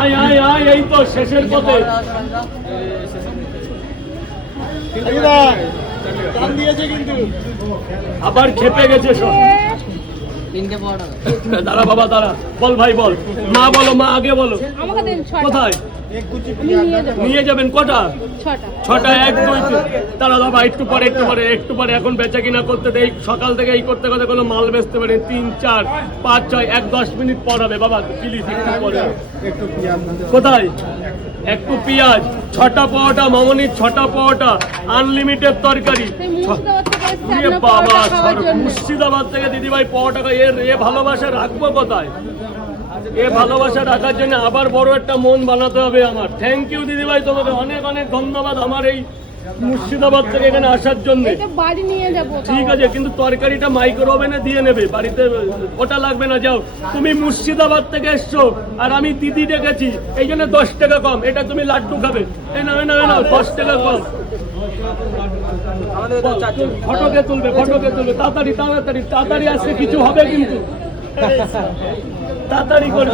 আয় আয় আয়, এই তো শেষের পথে। আবার খেপে গেছে সব। দাঁড়া বাবা দাঁড়া, বল ভাই বল। মা বলো, মা আগে বলো। কোথায় নিয়ে যাবেন? কটা? ছটা। 1 2 3। দাঁড়া বাবা, একটু পরে এখন বেচা কিনা করতে দেই। সকাল থেকে এই করতে করতে কোনো মাল বেচতে পারে 3 4 5 6 1 10 মিনিট পর হবে বাবা, প্লিজ একটু পরে। কোথায়? একটু পেঁয়াজ, 6টা পাওয়াটা মামনির, 6টা পাওয়াটা আনলিমিটেড তরকারি। বাবা, মুর্শিদাবাদ থেকে দিদিভাই পাওয়াটাকে এ ভালোবাসা রাখবো কোথায়? এ ভালোবাসা রাখার জন্য আবার বড় একটা মন বানাতে হবে আমার। থ্যাংক ইউ দিদিভাই, তোমাকে অনেক অনেক ধন্যবাদ আমার এই মুর্শিদাবাদ থেকে এখানে আসার জন্য। বাড়ি নিয়ে যাব। ঠিক আছে, কিন্তু তরকারিটা মাইক্রো ওভেনে দিয়ে নেবে, বাড়িতে ওটা লাগবে না। যাও, তুমি মুর্শিদাবাদ থেকে এসছো আর আমি দিদি ডেকেছি, এই জন্য 10 টাকা কম। এটা তুমি লাড্ডু খাবে, এই নাও 10 টাকা কম। ফটোকে তুলবে, তাড়াতাড়ি আসছে, কিছু হবে কিন্তু তাড়াতাড়ি করে।